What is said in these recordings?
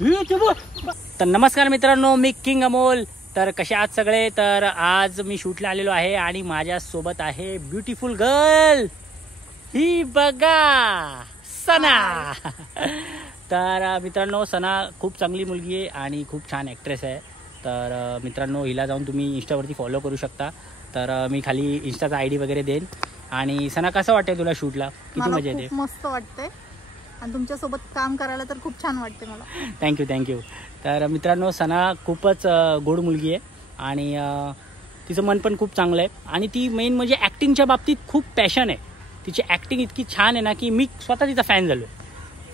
तर नमस्कार मित्रांनो, मी किंग अमोल. तर कसे आहात सगळे? तर आज मी शूटला आलेलो आहे आणि माझ्या सोबत आहे ब्युटिफुल गर्ल. ही बघा सना. तर मित्रांनो, सना खूप चांगली मुलगी आहे आणि खूप छान ॲक्ट्रेस आहे. तर मित्रांनो, हिला जाऊन तुम्ही इंस्टावरती फॉलो करू शकता. तर मी खाली इंस्टाचा ID वगैरे देईन. आणि सना, कसं वाटतंय तुला शूटला? किती मजा येते? मस्त वाटतंय आणि तुमच्यासोबत काम करायला तर खूप छान वाटते मला. थँक्यू. तर मित्रांनो, सना खूपच गोड मुलगी आहे आणि तिचं मन पण खूप चांगलं आहे आणि ती मेन म्हणजे ॲक्टिंगच्या बाबतीत खूप पॅशन आहे. तिची ॲक्टिंग इतकी छान आहे ना की मी स्वतः तिचा फॅन झालो आहे.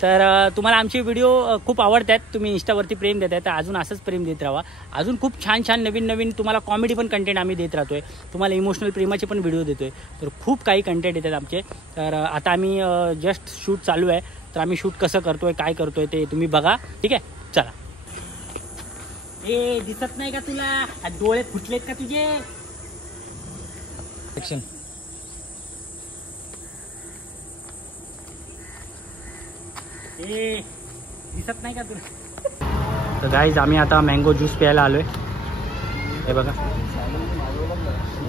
तर तुम्हाला आमचे व्हिडिओ खूप आवडतात, तुम्ही इंस्टावरती प्रेम देत आहे, तर अजून असंच प्रेम देत राहा. अजून खूप छान नवीन तुम्हाला कॉमेडी पण कंटेंट आम्ही देत राहतो आहे. तुम्हाला इमोशनल प्रेमाचे पण व्हिडिओ देतो आहे. तर खूप काही कंटेंट येतात आमचे. तर आता आम्ही जस्ट शूट चालू आहे. तर आम्ही शूट कसं करतोय, काय करतोय ते तुम्ही बघा. ठीक आहे, चला. ए, दिसत नाही का तुला? डोळे फुटलेत का तुझे? ॲक्शन. ए, दिसत नाही का तुला? तर गाईज, आम्ही आता मँगो ज्यूस प्यायला आलोय. हे बघा,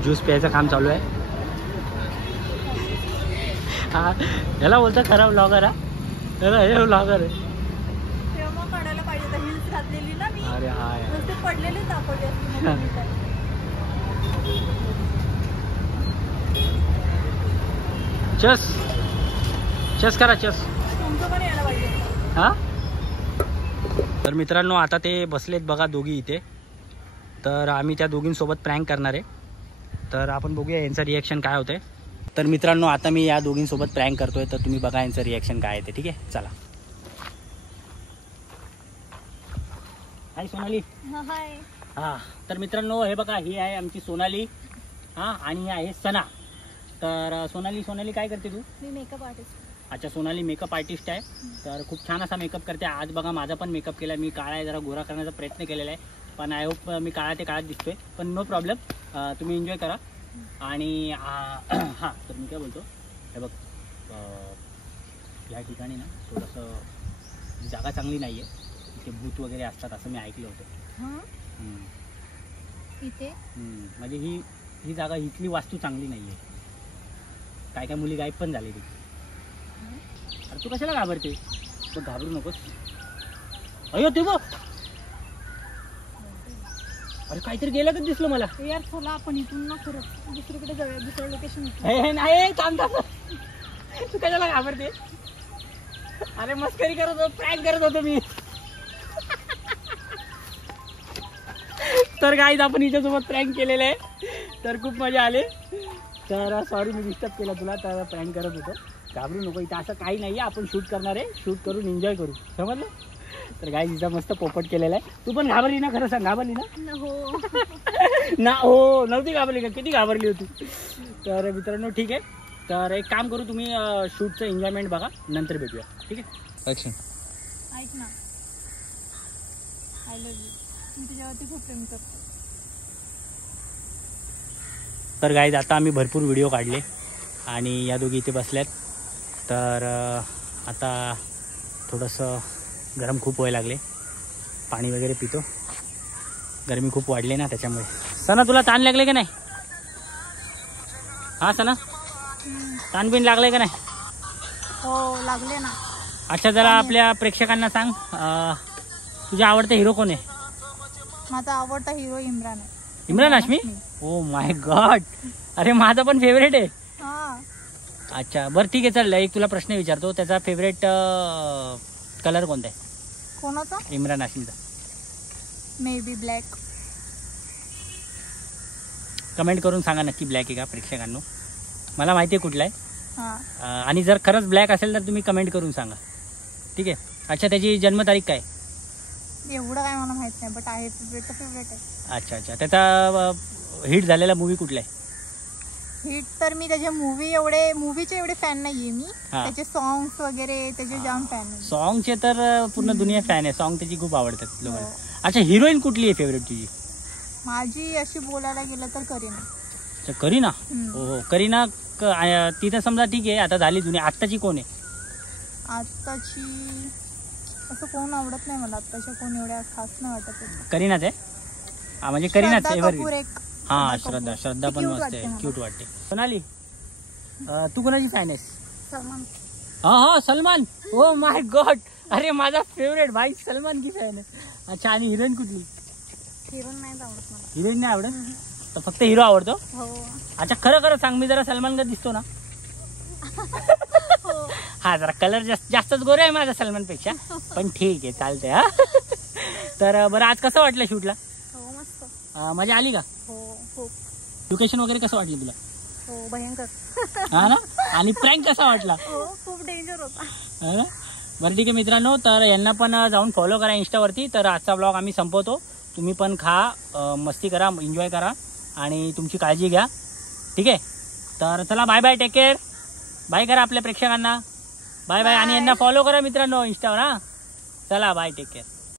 ज्यूस प्यायचं काम चालू आहे. हा, याला बोलतं खरा व्लॉगर. हा, हे व्लॉगर आहे. काढायला पाहिजे हिल्स घातलेली ना मी. अरे हा यार, ते पडलेले दाखवले असते. चस करा, चस. तुमचं पण यायला पाहिजे. हा. तर मित्रांनो, आता ते बसलेत बघा दोघी इथे. तर आम्ही त्या दोघींसोबत प्रँक करणार आहे. तर आपण बघूया यांचं रिॲक्शन काय होतंय. तर मित्रांनो, आता मी या दोघींसोबत प्रँक करतोय, तर तुम्ही बघा यांचं रिॲक्शन काय आहे ते. ठीक आहे, चला. हाय सोनाली. हाय. हां, तर मित्रांनो, हे बघा, ही आहे आमची सोनाली. हां, आणि ही आहे सना. तर सोनाली काय करते तू? मी मेकअप आर्टिस्ट. अच्छा, सोनाली मेकअप आर्टिस्ट आहे. तर खूप छान असा मेकअप करते. आज बघा, माझा पण मेकअप केला. मी काळा आहे, जरा गोरा करण्याचा प्रयत्न केलेला आहे, पण आय होप मी काळा ते काळात दिसतोय. पण नो प्रॉब्लेम, तुम्ही एन्जॉय करा. आणि हां, तर मी काय बोलतो, हे बघ, ह्या ठिकाणी ना थोडंसं जागा चांगली नाही आहे. इथे भूत वगैरे असतात असं मी ऐकलं होतं. इथे म्हणजे ही जागा, इथली वास्तू चांगली नाही आहे. काय मुली गायब पण झाली तिथे. अरे तू कशाला घाबरते? तू घाबरू नकोस. अयो ते बघ, अरे काहीतरी गेलं का दिसलं मला. यार, चला आपण इथून ना खरं दुसरीकडे जाऊया, दुसरं लोकेशन. नाही, थांब. तू कशाला घाबरते? अरे मस्करी करत होतो, प्रँक करत होतो मी. तर गाईज, आपण हिच्यासोबत प्रँक केलेलं आहे. तर खूप मजा आली. तर सॉरी, मी डिस्टर्ब केलं तुला. तर प्रँक करत होतो, घाबरू नको. इथं असं काही नाही आहे, आपण शूट करणार आहे. शूट करून एन्जॉय करू, समजलं? तर गाईज, इथं मस्त पोपट केलेला आहे. तू पण घाबरली ना? खरं सांग, घाबरली ना? हो. ना हो, नव्हती घाबरली का? किती घाबरली होती. तर मित्रांनो, ठीक आहे. तर एक काम करू, तुम्ही शूटचं एन्जॉयमेंट बघा, नंतर भेटूया. ठीक आहे, ॲक्शन. ऐक ना, आय लव्ह यू. मी तुझ्यावरती खूप प्रेम करतो. तर गाईज, आता आम्ही भरपूर व्हिडिओ काढले आणि या दोघी इथे बसल्यात. तर आता थोडंसं गरम खूप व्हायला लागले, पाणी वगैरे पितो. गरमी खूप वाढली ना, त्याच्यामुळे. सना, तुला ताण लागले का नाही? हां सना, ताण बिन लागले का नाही? हो, लागले ना. अच्छा, जरा आपल्या प्रेक्षकांना सांग, तुझा आवडता हिरो कोण आहे? माझा आवडता हिरो इम्रान आहे. Imran Hashmi. Oh my God, अरे माझा पण फेवरेट आहे. अच्छा, बरं ठीक आहे, चल. एक तुला प्रश्न विचारतो, त्याचा फेवरेट कलर कोणता आहे? कोणाचा? इम्रान हाशमीचा. May be black. कमेंट करून सांगा नक्की ब्लॅक आहे का प्रेक्षकांनो. मला माहिती आहे कुठला आहे. आणि जर खरंच ब्लॅक असेल तर तुम्ही कमेंट करून सांगा. ठीक आहे. अच्छा, त्याची जन्मतारीख काय? एवढं काय मला माहित नाही, बट आहे फेवरेट तर फेवरेट आहे. अच्छा, त्याचा हिट झालेला मूवी कुठला आहे? हिट तर मी त्याचे मूवीचे एवढे फॅन नाहीये मी. त्याचे सॉंग्स वगैरे त्याचे जाम फॅन आहे. सॉंगचे तर पूर्ण दुनिया फॅन आहे. सॉंग त्याची खूप आवडतात लोकांना. अच्छा, हिरोईन कुठली आहे फेवरेट तुझी? माझी अशी बोलायला गेलं तर करीना. अच्छा, करीना. हो, करीना. ती तर समजा ठीक आहे, आता झाली जुनी. आत्ताची कोण आहे? आत्ताची असं कोण आवडत नाही मला आत्ताच्या, कोण एवढ्या खास नाही वाटत आहे. करीनाच आहे म्हणजे करीनाच श्रद्धा एव्हर. कपूर एक. हा श्रद्धा श्रद्धा ती पण cute मस्त वाटते आहे, मला. क्यूट वाटते. सोनाली तू कोणाची फॅन आहेस? सलमान. हा सलमान. ओ माय गॉड, अरे माझा फेवरेट भाई सलमान की फॅन आहे. अच्छा, आणि हिरोईन कुठली? हिरोईन नाही आवडत मला. हिरोईन नाही आवडत, तर फक्त हिरो आवडतो. हो. अच्छा, खरं खरं सांग, मी जरा सलमान का दिसतो ना? हो. हा, जरा कलर जास्तच गोरे आहे माझा सलमान पेक्षा, पण ठीक आहे, चालतंय. हा तर बरं, आज कसं वाटलं शूटला? हो मस्त. मजा आली का? हो खूप. लोकेशन वगैरे कसं वाटलं तुला? हो भयंकर. हा ना. आणि प्रँक कसा वाटला? हो खूप डेंजर होता. हा ना. बरं ठीक आहे मित्रांनो, तर यांना पण जाऊन फॉलो करा इंस्टावरती. तर आजचा ब्लॉग आम्ही संपवतो. तुम्ही पण खा, मस्ती करा, एन्जॉय करा आणि तुमची काळजी घ्या. ठीक आहे, तर चला bye bye, take care. Bye करा आपल्या प्रेक्षकांना. Bye bye. आणि यांना फॉलो करा मित्रांनो इंस्टावर. हा, चला बाय, टेक केअर.